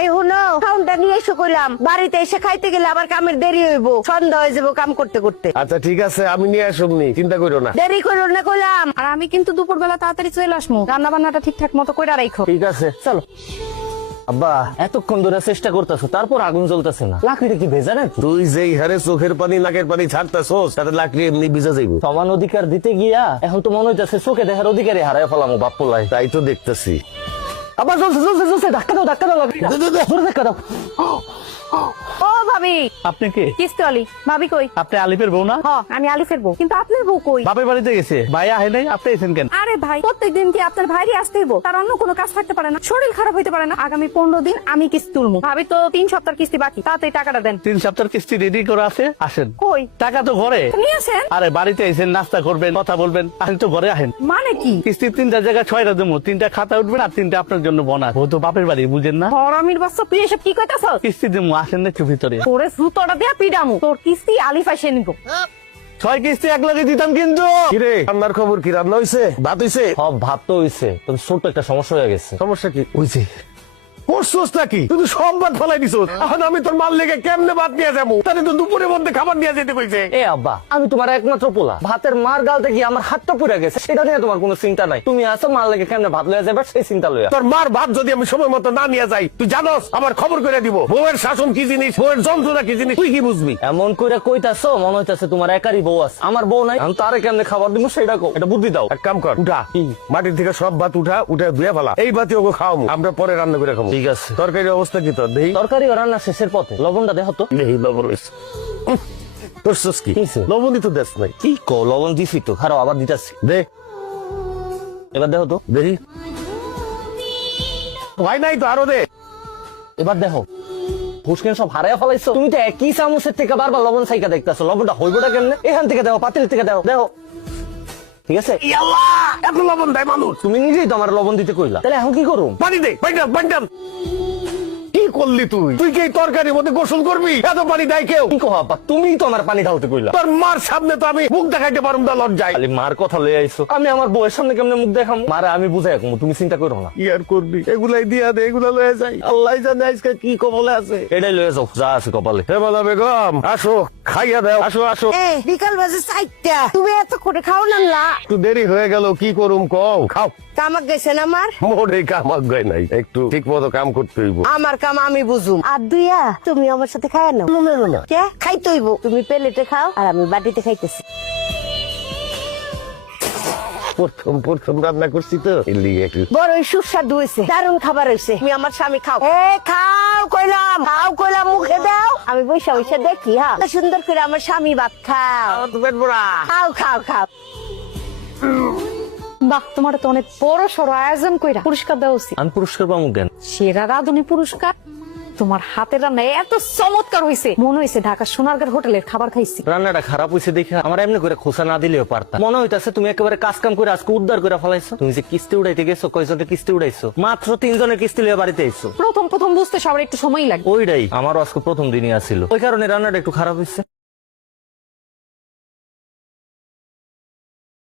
এই হুনো খাউনটা নিয়ে এসে কইলাম বাড়িতে এসে খাইতে গেলে আবার কামের দেরি হইব, সন্ধ্যা হয়ে যাবো কাম করতে করতে। আচ্ছা ঠিক আছে, আমি নিয়ে আসবনি, চিন্তা করো না। দেরি করো না কইলাম। আর আমি কিন্তু দুপুরবেলা তাড়াতাড়ি চলে আসবো, রান্না বান্নাটা ঠিকঠাক মতো কইরা রাখো। ঠিক আছে চলো। আব্বা এতক্ষণ ধরে চেষ্টা করতেছো, তারপর আগুন জ্বলতেছে না। লাকড়িটা কি ভেজা নাকি? তুই যেই হারে চোখের পানি নাকের পানি ছাড়তেছস তাতে লাকড়ি এমনি ভিজা যাইব। সমান অধিকার দিতে গিয়া এখন তো মনে হইতেছে চোখে দেখার অধিকারই হারাই ফেলামো বাপ্পলাই। তাই তো দেখতেছি। আবার জ্বলছে জ্বলছে জ্বলছে, ধাক্কা দাও লাকড়ি জোরে ধাক্কা দাও। ও ভাবি, আপনি কে? কিস্তি আলি। ভাবি কই? আপনি আলিফের বউ না? হ, আমি আলিফের বউ, কিন্তু আপনার বউ কই? বাপের বাড়িতে গেছে। ভাই আহে নাই, আপনি এসেন কেন? আরে ভাই, প্রত্যেকদিন কি আপনার ভাইরই আসতে হইব? তার অন্য কোনো কাজ থাকতে পারে না? শরীর খারাপ হইতে পারে না? আগামী 15 দিন আমি কিস্তি তুলবো। ভাবি তো 3 সপ্তাহ কিস্তি বাকি, তাড়াতাড়ি টাকাটা দেন। 3 সপ্তাহের কিস্তি রেডি করে আছে, আসেন। কই? টাকা তো ঘরে। নিয়ে আসেন। আরে বাড়িতে এসেন, নাস্তা করবেন, কথা বলবেন, আসেন তো ঘরে আহেন। মানে কি? কিস্তি 3টা জায়গায় 6টা দেবো, 3টা খাতা উঠবেন আর 3টা আপনার জন্য বোনাস। ও তো বাপের বাড়ি, বুঝেন না? হরামির বাচ্চা, তুই এসব কি কইতাছস? কিস্তি দেবো, আসেন না একটু ভিতরে। তোরে জুতোটা দিয়া পিডামু, তোর কিস্তি আলিফ এসে নিব। 6 কিস্তি এক লগে দিতাম কিন্তু। কিরে রান্নার খবর কি? রান্না হইছে? ভাত হইছে? সব ভাত তো হইছে, তবে ছোট্ট একটা সমস্যা হয়ে গেছে। সমস্যা কি? হইছে করছস নাকি? তুই তো সব ভাত ফলাই দিছস। এখন আমি তোর মাল লেগে কেমনে ভাত নিয়ে যাবো? তাহলে তো দুপুরের মধ্যে খাবার নিয়ে যেতে কইছে। এ আব্বা, আমি তোমার একমাত্র পোলা, ভাতের মার গালতে গিয়ে আমার হাতটা পুড়ে গেছে, সেটা নিয়ে তোমার কোনো চিন্তা নাই। তুমি আসো মাল লেগে কেমনে ভাত লয়ে যাবে সেই চিন্তা লইয়া। তোর মার ভাত যদি আমি সময় মতো না নিয়ে যাই, তুই জানোস আমার খবর করে দিব। বউয়ের শাসন কি জিনিস, বউয়ের যন্ত্রণা কি জিনিস, তুই কি বুঝবি? এমন কইরা কইতাছো মনে হইতাছে তোমার একারই বউ আছে, আমার বউ নাই। আমি তারে কেমনে খাবার দিব সেটা কও, এটা বুদ্ধি দাও। এক কাম কর, উঠা মাটির থেকে সব ভাত উঠা ধুয়ে ফেলা। এই ভাতি ওকে খাওয়াবো, আমরা পরে রান্না করে খাবো। ঠিক আছে। তরকারির অবস্থা কি তোর? দেই তরকারি ও রান্না শেষের পথে, লবণটা দেখো তো। দেই লবণ হইছে। করছস কি? কিসে? লবণই তো দেশ নাই। কি কও, লবণ দিছি তো, খারাপ আবার দিতাছি। দে এবার দেখো তো। দেখি হয় নাই তো, আরো দে। এবার দেখো ফুসকেন সব হারাইয়া ফেলাইছো। তুমি তো একই চামচের থেকে বারবার লবণ সাইকা দেখতেছো, লবণটা হইবটা কেমনে? এখান থেকে দেখো, পাতিল থেকে দেখো দেখো। ঠিক আছে? ইয়াল্লাহ, এত লবণ দেয় মানুষ? তুমি নিজেই তো আমার লবণ দিতে কইলা, তাহলে এখন কি করুম? পানি দে, পানি কি করলি তুই? তুই কি এই তরকারির মধ্যে গোসল করবি? এত পানি দেয় কেউ? কি কো আপা, তুমিই তো আমার পানি ঢালতে কইলা। তোর মার সামনে তো আমি মুখ দেখাইতে পারুম না, লজ্জায়। খালি মার কথা লয়ে আইছো, আমি আমার বউয়ের সামনে কেমনে মুখ দেখাম? মারে আমি বুঝাই রাখবো, তুমি চিন্তা করো না। কি আর করবি? এগুলাই দিয়া দে, এগুলা লয়ে যাই। আল্লাহ জানে আজকে কি কবলে আছে। এটাই লয়ে যাও, যা আছে কপালে। হে বলা বেগম, আসো খাইয়া দাও, আসো আসো। এ বিকাল বাজে 4টা, তুমি এত করে খাও না? একটু দেরি হয়ে গেল, কি করুম কও? খাও। কামাক গেছেন আমার? মোরে কামাক গায় নাই, একটু ঠিক মতো কাম করতে হইব। আমার কাম আমি বুঝুম। আর দুইয়া তুমি আমার সাথে খায় না? না কে খাইতে হইব? তুমি প্লেটে খাও আর আমি বাটিতে খাইতেছি। প্রথম রান্না করছি তো, এর লিগে একটু বড় সুস্বাদু হয়েছে, দারুণ খাবার হয়েছে। তুমি আমার স্বামী খাও। এ খাও কইলাম, খাও কইলাম, মুখে দাও। আমি বৈশা বৈশা দেখি। হ্যাঁ, সুন্দর করে আমার স্বামী ভাত খাও। খাও খাও খাও। বাহ, তোমার তো অনেক বড় সড় আয়োজন কইরা পুরস্কার দেওয়া উচিত। আমি পুরস্কার পাবো কেন? সেরা রাঁধুনি পুরস্কার। তোমার হাতের রান্না এত চমৎকার হয়েছে, মনে হয়েছে ঢাকা সোনারগাঁর হোটেলের খাবার খাইছি। রান্নাটা খারাপ হয়েছে দেখে আমার এমনি করে খোসা না দিলেও পারতাম। মনে হইতাছে তুমি একেবারে কাজ কাম করে আজকে উদ্ধার করে ফেলাইছো। তুমি যে কিস্তি উড়াইতে গেছো, কয়জনের কিস্তি উড়াইছো? মাত্র 3 জনের কিস্তি লিয়ে বাড়িতে আইছো। প্রথম বুঝতে সবার একটু সময় লাগে। ওইটাই আমারও আজকে প্রথম দিনই আসিল, ওই কারণে রান্নাটা একটু খারাপ হয়েছে।